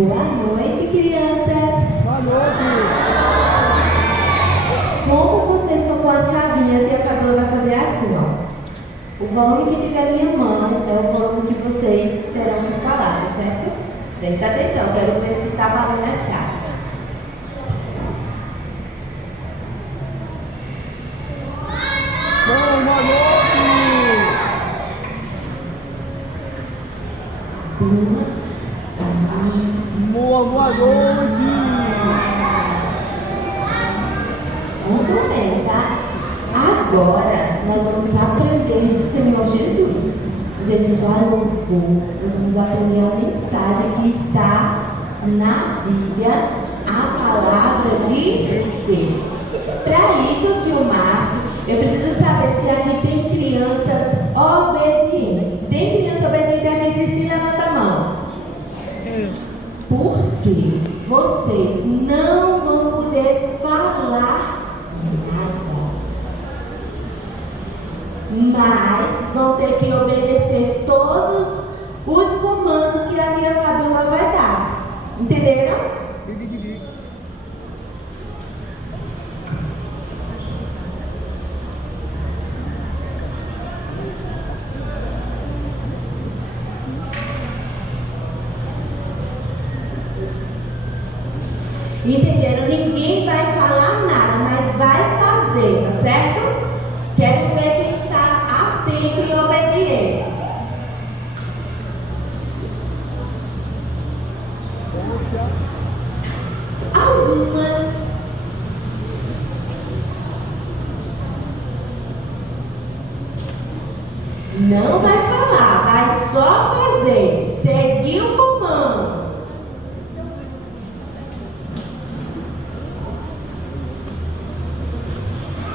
Boa noite, crianças. Boa noite. Como vocês estão com a chavinha, a tia Cadu vai fazer assim, ó. O volume que fica na minha mão é o volume que vocês terão que falar, tá certo? Presta atenção, quero ver se está valendo a chave. Boa noite. Boa noite. Muito bem, tá? Agora nós vamos aprender do Senhor Jesus. A gente já louvou, nós vamos aprender a mensagem que está na Bíblia, a palavra de Deus. Para isso, tio Márcio, eu preciso saber se aqui tem crianças obedientes. Tem criança obediente aqui? Se levanta a mão. Porque vocês não vão poder falar nada, mas vão ter que obedecer todos os comandos que a tia Fabiola vai dar. Entenderam? Entenderam? Ninguém vai falar nada, mas vai fazer, tá certo? Quero ver quem está atento e obediente. Algumas não vai falar, vai só fazer, seguir o comando.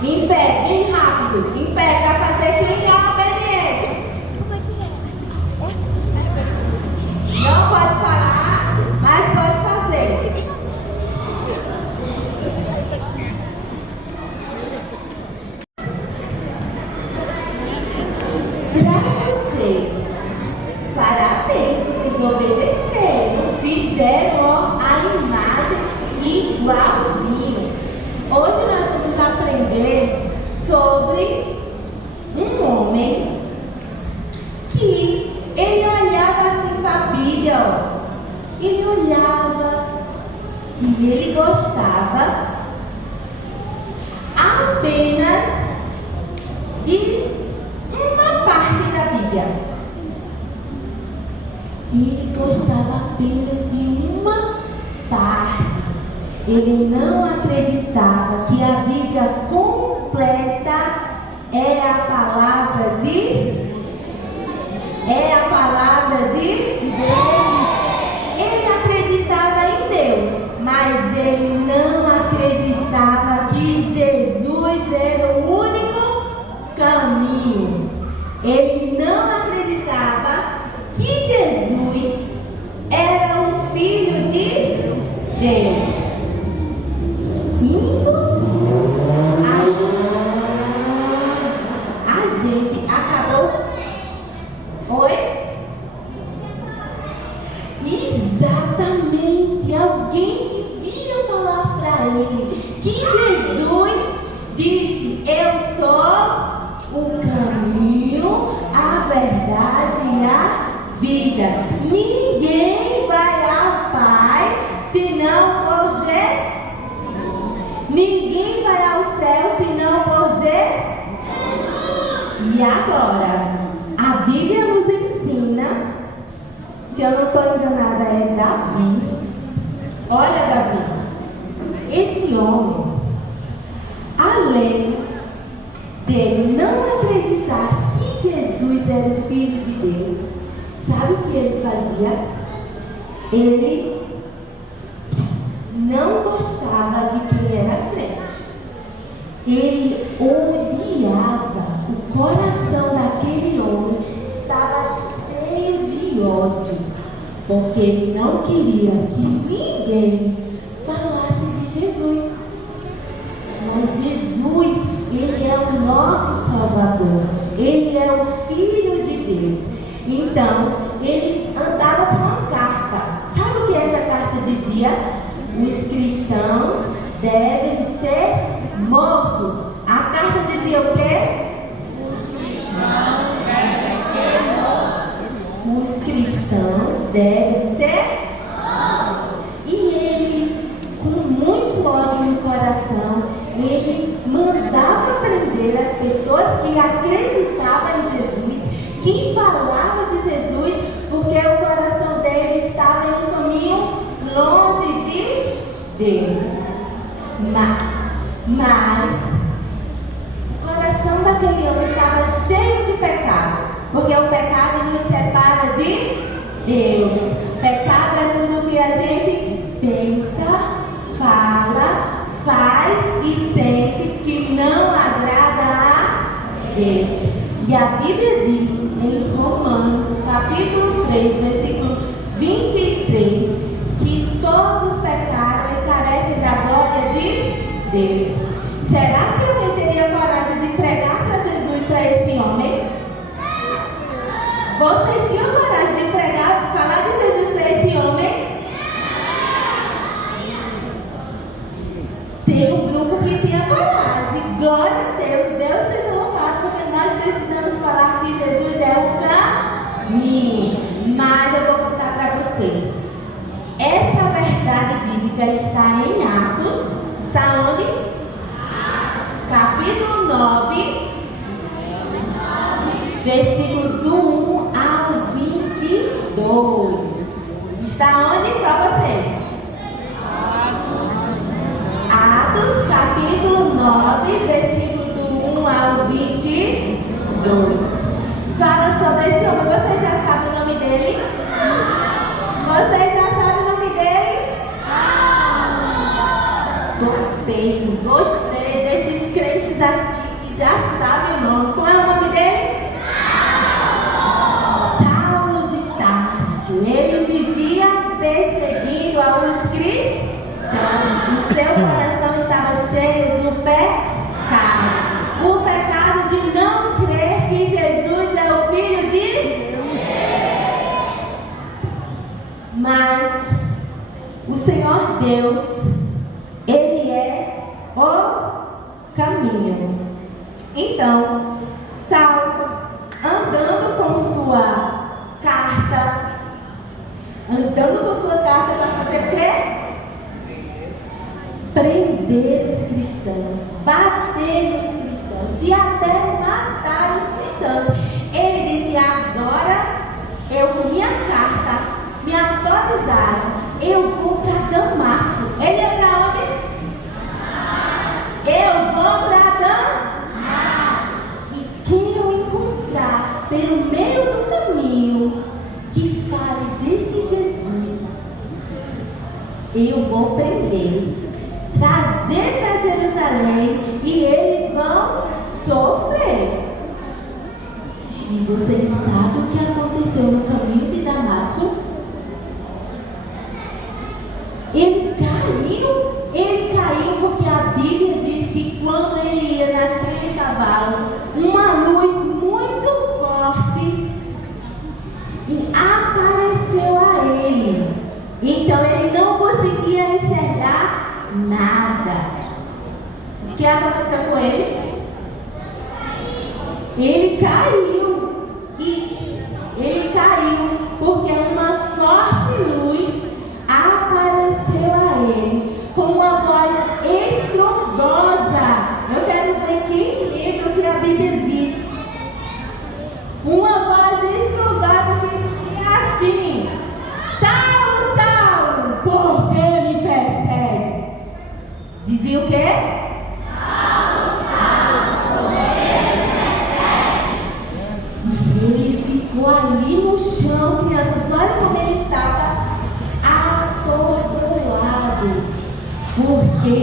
Em pé, bem rápido. Em pé, para fazer quem é obediente. Não pode parar, mas pode fazer. Para vocês, parabéns, vocês obedeceram, fizeram a imagem igualzinho. Hoje nós vamos aprender sobre um homem que ele olhava assim para a Bíblia, ó. Ele olhava e ele gostava apenas de uma parte da Bíblia. Ele gostava apenas de uma parte. Ele não acreditava que a Bíblia completa é a palavra de Deus. Ele acreditava em Deus, mas ele não acreditava que Jesus era o único caminho. Ele não acreditava que Jesus era o Filho de Deus. Impossível. A gente acabou. Oi? Exatamente. Alguém devia falar para ele que Jesus disse: eu sou o caminho, a verdade e a vida. Ninguém vai ao Pai senão por Jesus. Ninguém vai ao céu senão por Jesus. E agora, a Bíblia nos ensina, se eu não estou enganada, é Davi. Olha, Davi, esse homem, além dele não acreditar que Jesus era o Filho de Deus, sabe o que ele fazia? Ele não gostava de quem era crente. Ele odiava. O coração daquele homem estava cheio de ódio, porque ele não queria que ninguém falasse de Jesus. Mas Jesus, ele é o nosso Salvador. Ele é o Filho de Deus. Então, ele andava com uma carta. Sabe o que é essa carta? dizia: os cristãos devem ser mortos. A carta dizia o quê? Os cristãos devem ser. E ele, com muito ódio no coração, ele mandava prender as pessoas que acreditavam em Jesus, que falavam de Jesus, porque o coração dele estava em um caminho longe de Deus. Mas o coração daquele homem estava cheio de pecado, porque o pecado nos separa de Deus. Pecado é tudo que a gente pensa, fala, faz e sente que não agrada a Deus. E a Bíblia diz em Romanos capítulo 3, versículo 23, que todos pecaram e carecem da glória de Deus. Será que alguém teria coragem de pregar para Jesus, para esse homem? Vocês tinham coragem de pregar, falar de Jesus para esse homem? Tem um grupo que tinha coragem. Glória a Deus. Deus seja louvado, porque nós precisamos falar que Jesus é o caminho. Mas eu vou contar para vocês. Essa verdade bíblica está em Atos. Está onde? Capítulo 9, versículo do 1 ao 22. Está onde? Só vocês. Atos, capítulo 9, versículo do 1 ao 22. Fala sobre esse homem. Vocês já sabem o nome dele? Vocês já sabem o nome dele? Gostei desses crentes aqui que já sabem o nome. Qual é o nome dele? Saulo de Tarso. Ele vivia perseguindo aos cristãos. O seu coração estava cheio do pecado. O pecado de não crer que Jesus é o Filho de Deus. Mas o Senhor Deus, Ele é o caminho. Então, Saulo, andando com sua carta para fazer o quê? Prender os cristãos, bater nos cristãos e até matar os cristãos. Ele disse: agora eu com minha carta me autorizaram, eu vou para Damasco. Ele é para onde? Eu vou para Damasco. E quem eu encontrar pelo meio do caminho que fale desse Jesus, eu vou prender, trazer para Jerusalém, e eles vão sofrer. E vocês sabem o que aconteceu no caminho de Damasco? Ele caiu porque a Bíblia diz que quando ele ia naquele cavalo, uma luz muito forte apareceu a ele. Então ele não conseguia enxergar nada. O que aconteceu com ele? Ele caiu. E ele caiu porque uma forte luz apareceu a ele com uma voz estrondosa. Eu quero ver quem lembra o que a Bíblia diz. Uma voz estrondosa que dizia assim: Saulo, Saulo, por que me persegues? Dizia o quê? Saulo, Saulo, por que me persegues? Ele ficou ali no chão, crianças. Olha como ele estava atordoado, porque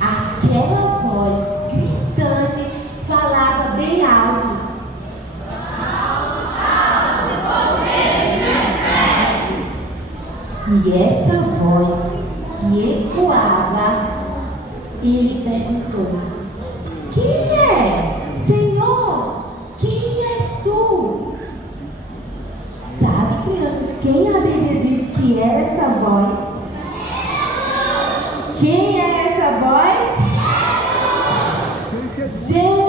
aquela voz gritante falava bem alto: e essa voz que ecoava, ele perguntou: quem é? Senhor, quem és tu? Sabe, crianças, quem a Bíblia diz que era essa voz? Quem é essa voz? Jesus,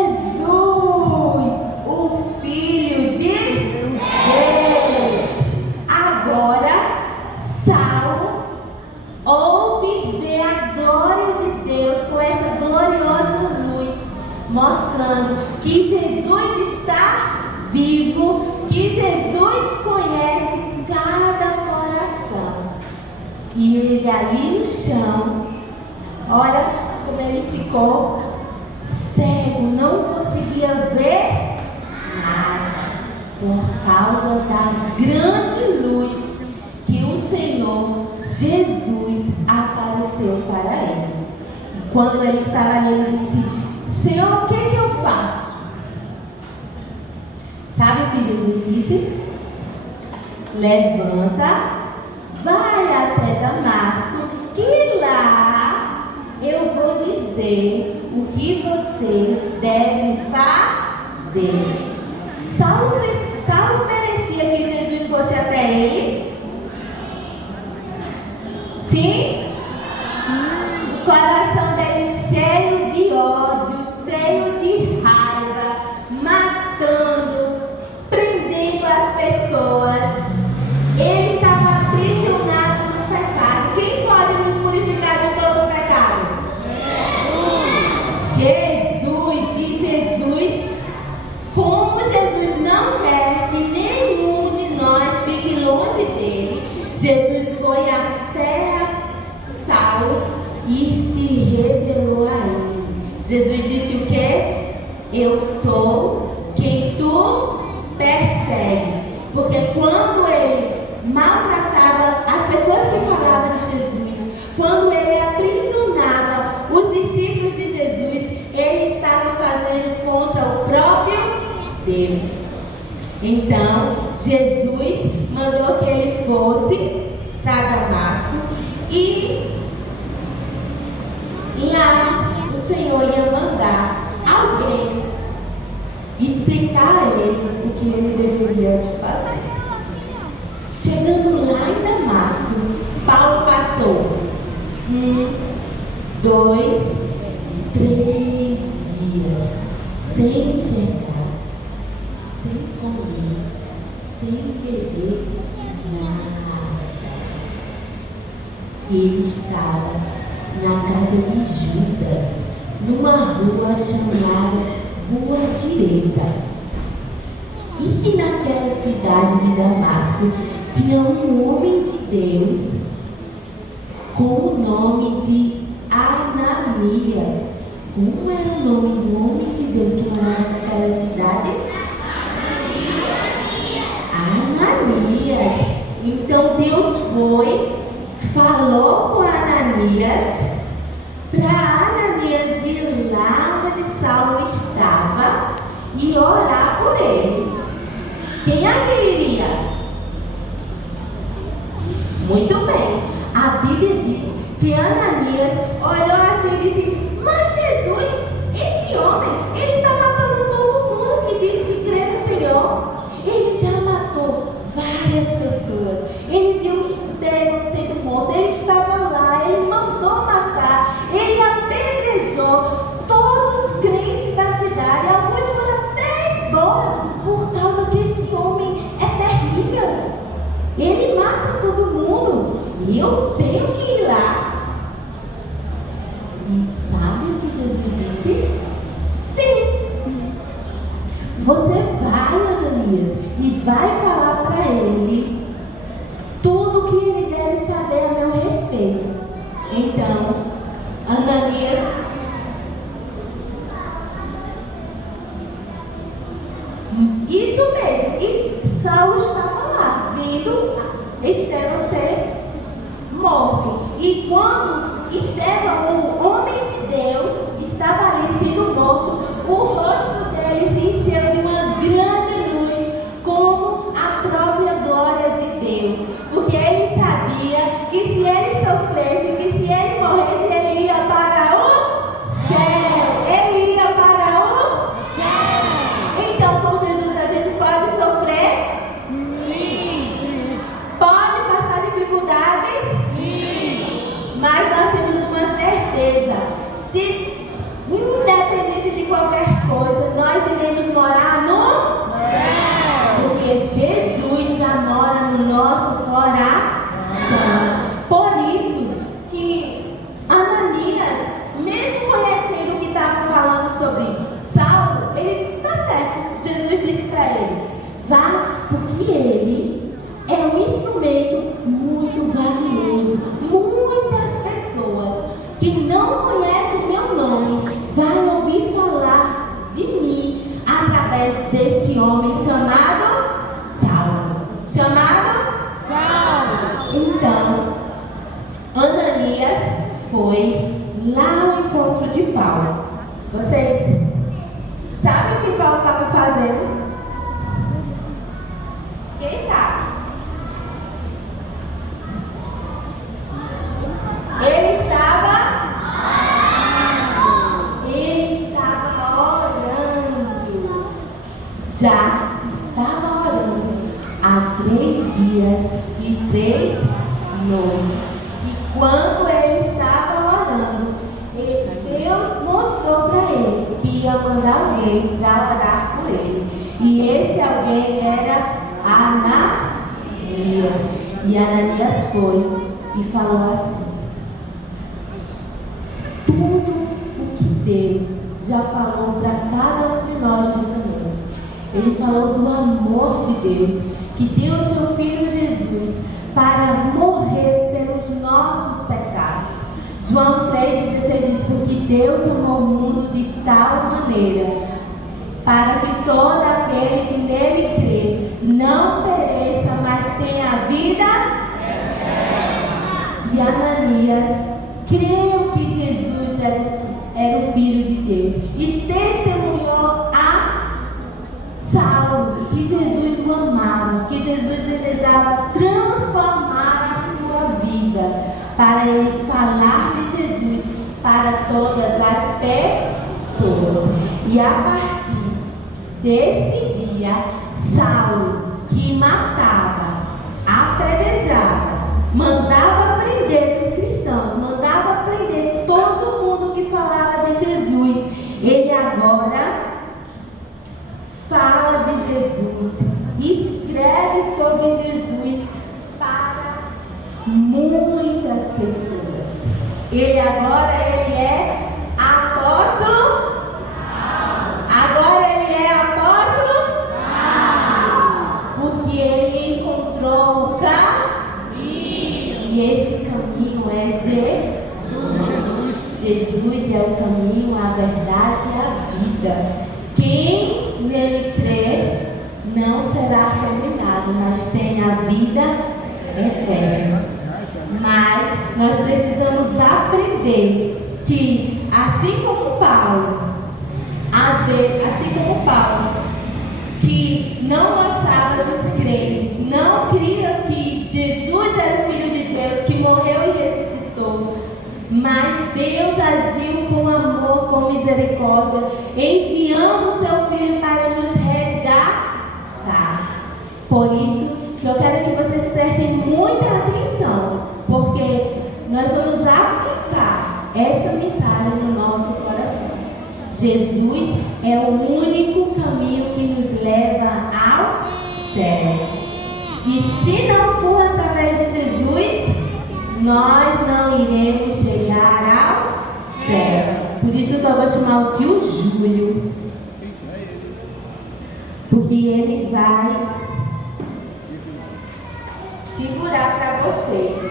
o Filho de Deus. Agora, Saulo ouve ver a glória de Deus com essa gloriosa luz, mostrando que Jesus está vivo, que Jesus conhece cada coração. E ele ali no chão, olha como ele ficou cego, não conseguia ver nada, por causa da grande luz que o Senhor Jesus apareceu para ele. E quando ele estava ali, ele disse: Senhor, o que eu faço? Sabe o que Jesus disse? Levanta, vai até Damasco, que lá eu vou dizer o que você deve fazer. Saulo merecia que Jesus fosse até ele? Sim? O coração dele cheio de ódio, cheio de raiva, matando, prendendo as pessoas. Ele estava aprisionado no pecado. Quem pode nos purificar de todo pecado? Jesus. E Jesus, como Jesus não quer que nenhum de nós fique longe dele, Jesus foi até Saulo e se revelou a ele. Jesus disse o quê? Eu sou quem tu persegue. Porque quando ele maltratava as pessoas que falavam de Jesus, quando ele aprisionava os discípulos de Jesus, ele estava fazendo contra o próprio Deus. Então, Jesus mandou que ele fosse para Damasco e lá o Senhor ia mandar alguém explicar a ele o que ele deveria de fazer. Chegando lá em Damasco, Paulo passou 2, 3 dias sem enxergar, sem comer, sem beber nada. Ele estava na casa de Judas, numa rua chamada Rua Direita. E naquela cidade de Damasco tinha um homem de Deus com o nome de Ananias. Como era o nome do homem de Deus que morava naquela cidade? Ananias. Então Deus falou com Ananias para Ananias ir lá onde Saulo estava e orar por ele. Quem é que iria? Muito bem. A Bíblia diz que Ananias olhou assim e disse: mas Jesus, esse homem, ele está matando todo mundo que diz que crê no Senhor. Ele já matou várias pessoas. Ele viu Estevão sendo morto. Ele estava lá, ele mandou matar. Ele apedrejou todos os crentes da cidade. Alguns foram até embora por causa que esse homem é terrível. Ele mata todo mundo e eu tenho que ir lá. E sabe o que Jesus disse? Sim. Você vai, Ananias, e vai falar para ele tudo o que ele deve saber a meu respeito. Então, Ananias isso mesmo. E Saulo estava lá, vendo Estevão ser morto. E quando Estevão, o homem de Deus, estava ali sendo morto, o rosto dele se encheu de uma grande luz, como a própria glória de Deus. Porque ele sabia que se ele sofresse, que se ele morresse, ele ia para o céu. Ele ia para o céu. Então, com Jesus a gente pode sofrer? Sim. Pode passar dificuldade? Sim. Mas nós temos uma certeza foi lá ao encontro de Paulo. Vocês sabem o que Paulo estava fazendo? Quem sabe? Ele estava orando. Já estava orando há 3 dias e 3 noites. E quando ele estava orando, Deus mostrou para ele que ia mandar alguém para orar por ele. E esse alguém era Ananias. E Ananias foi e falou assim: tudo o que Deus já falou para cada um de nós nessa noite. Ele falou do amor de Deus, que deu o seu Filho Jesus para morrer pelos nossos pecados. João 3,16 diz: porque Deus amou o mundo de tal maneira, para que todo aquele que nele crê não pereça, mas tenha vida eterna. E Ananias creu que Jesus era o Filho de Deus e testemunhou a Saulo que Jesus o amava, que Jesus desejava transformar a sua vida, para ele falar de Jesus para todas as pessoas. E a partir desse dia, Saulo, que matava, apedrejava, mandava prender os cristãos, mandava prender todo mundo que falava de Jesus, ele agora fala de Jesus, escreve sobre Jesus para muitas pessoas. Ele agora é apóstolo. Agora ele é apóstolo. Porque ele encontrou o caminho. E esse caminho é Jesus. Jesus é o caminho, a verdade e a vida. Quem nele crê não será condenado, mas tem a vida eterna. Mas nós precisamos aprender que, assim como Paulo, que não gostava dos crentes, não cria que Jesus era o Filho de Deus, que morreu e ressuscitou, mas Deus agiu com amor, com misericórdia, enviando o seu Filho para nos resgatar. Por isso, eu quero que vocês prestem muita atenção, porque nós vamos aplicar essa mensagem no nosso coração. Jesus é o único caminho que nos leva ao céu. E se não for através de Jesus, nós não iremos chegar ao céu. Por isso que eu vou chamar o tio Júlio, porque ele vai segurar para vocês.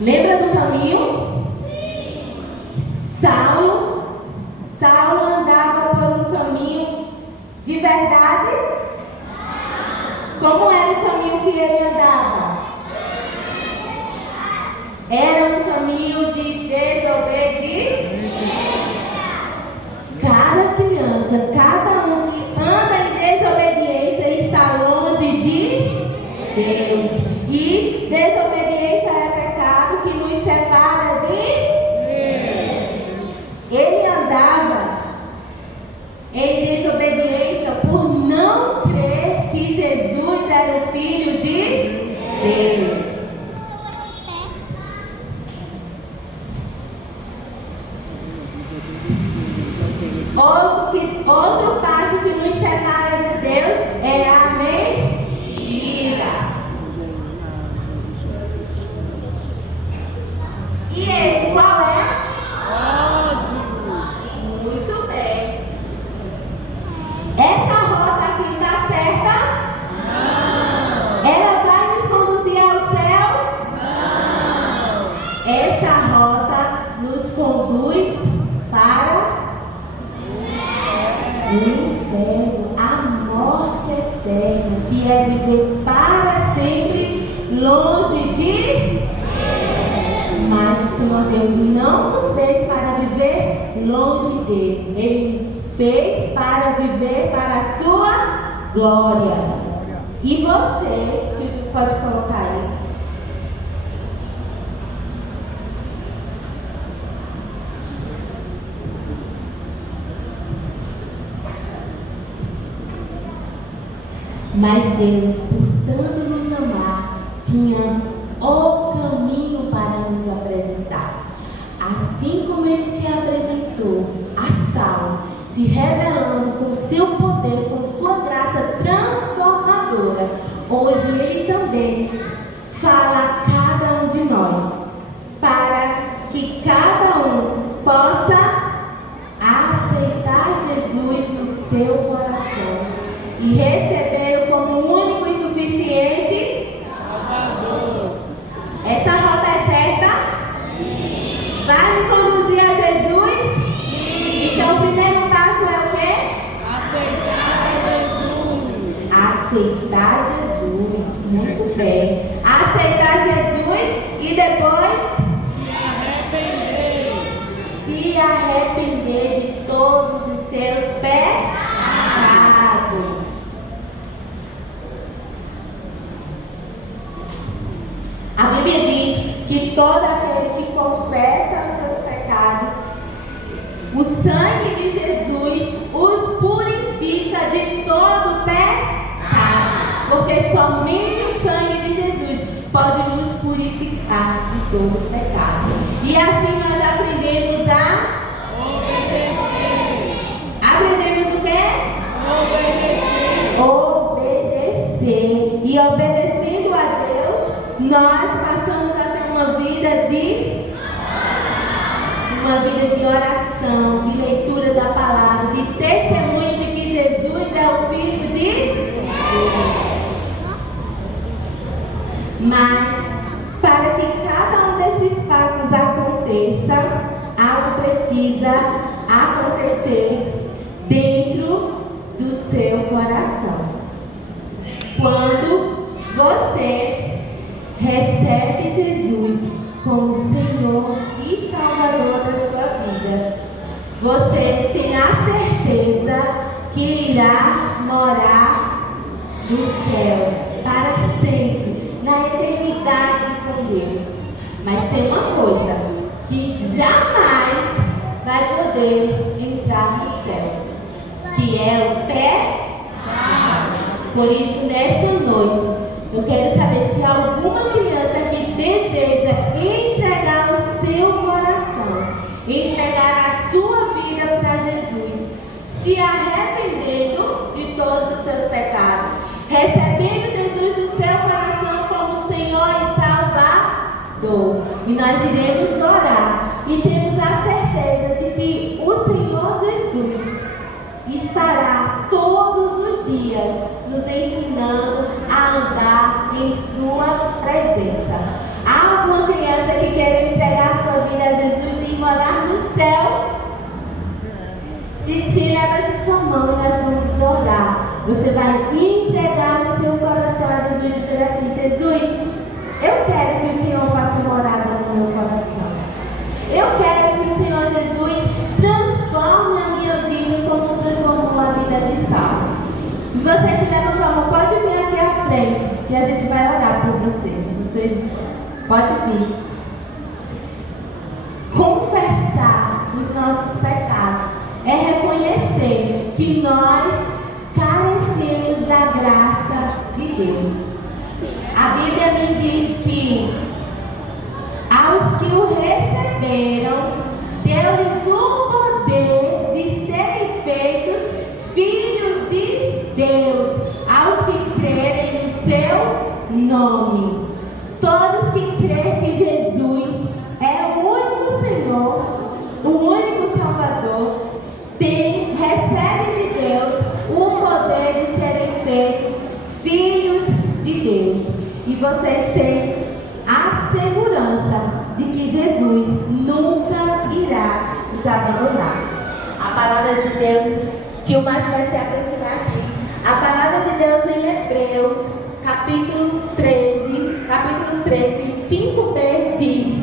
Lembra do caminho? Sim. Saulo andava por um caminho de verdade? Como era o caminho que ele andava? Era um caminho de desobediência. Cada criança, cada um que anda em desobediência está longe de Deus. E desobediência é pecado que nos separa de Deus. Ele andava em desobediência por não crer que Jesus era o Filho de Deus. Outro passo que nos separa de Deus é a mentira. que é viver para sempre longe de... Mas o Senhor Deus não nos fez para viver longe dele. Ele nos fez para viver para a sua glória. E você, tio, pode colocar aí. Mas Deus, por tanto nos amar, tinha o caminho para nos apresentar. Assim como Ele se apresentou a Saulo, se revelando com seu poder, com sua graça transformadora, hoje Ele também fala a cada um de nós, para que cada um possa aceitar Jesus no seu coração e recebê-lo como único e suficiente Salvador. Essa rota é certa? Sim. Vai me conduzir a Jesus? Sim. Então o primeiro passo é o quê? Aceitar Jesus. Aceitar Jesus. Muito bem. Aceitar Jesus e depois se arrepender de todos os seus pecados. A Bíblia diz que todo aquele que confessa os seus pecados, o sangue de Jesus os purifica de todo pecado, porque somente o sangue de Jesus pode nos purificar de todo pecado. E assim nós aprendemos a obedecer. Aprendemos o quê? Obedecer. E obedecendo a Deus, nós passamos a ter uma vida de oração, de leitura da palavra, de testemunho de que Jesus é o Filho de Deus. Mas, para que cada um desses passos aconteça, algo precisa acontecer dentro do seu coração. Quando você recebe Jesus como Senhor e Salvador da sua vida, você tem a certeza que irá morar no céu para sempre, na eternidade com Deus. Mas tem uma coisa, que jamais vai poder entrar no céu, que é o pecado. Por isso, nessa noite, eu quero saber se alguma criança que deseja entregar o seu coração, entregar a sua vida para Jesus, se arrependendo de todos os seus pecados, recebendo Jesus no seu coração como Senhor e Salvador. E nós iremos orar e temos a certeza de que o Senhor Jesus estará todos os dias nos ensinando a andar em sua presença. Há alguma criança que quer entregar sua vida a Jesus e morar no céu? Se sim, levante sua mão e nós vamos orar. Você vai entregar o seu coração a Jesus e dizer assim: Jesus, eu quero que o Senhor faça morada no meu coração. Eu quero que o Senhor Jesus transforme a minha vida como transformou a vida de Saulo. E você que levantou a mão, pode vir aqui à frente e a gente vai orar por você. Vocês pode vir. Confessar os nossos pecados é reconhecer que nós carecemos da graça de Deus. A Bíblia nos diz que aos que o receberam, deu-lhes o poder de serem feitos filhos de Deus, aos que crerem no seu nome. Todos que creem que Jesus é o único Senhor, o único Salvador, recebe de Deus o poder de serem feitos filhos de Deus. E vocês têm a segurança de que Jesus nunca irá os abandonar. A palavra de Deus, tio Márcio vai se aproximar aqui. A palavra de Deus em Hebreus, capítulo 13, 5b diz: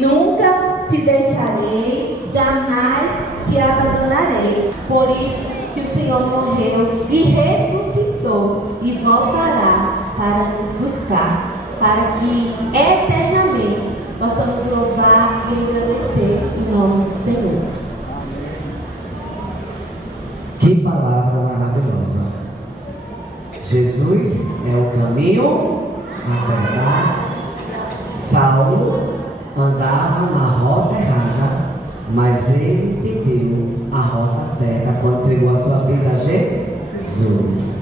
nunca te deixarei, jamais te abandonarei. Por isso que o Senhor morreu e ressuscitou e voltará para nos buscar, para que eternamente possamos louvar e agradecer o nome do Senhor. Que palavra maravilhosa! Jesus é o caminho, a verdade. Saulo andava na rota errada, mas ele pediu a rota certa quando entregou a sua vida a Jesus.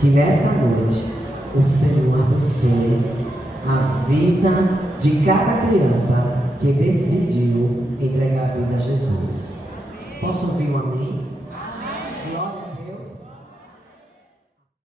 Que nessa noite o Senhor abençoe a vida de cada criança que decidiu entregar a vida a Jesus. Posso ouvir um amém?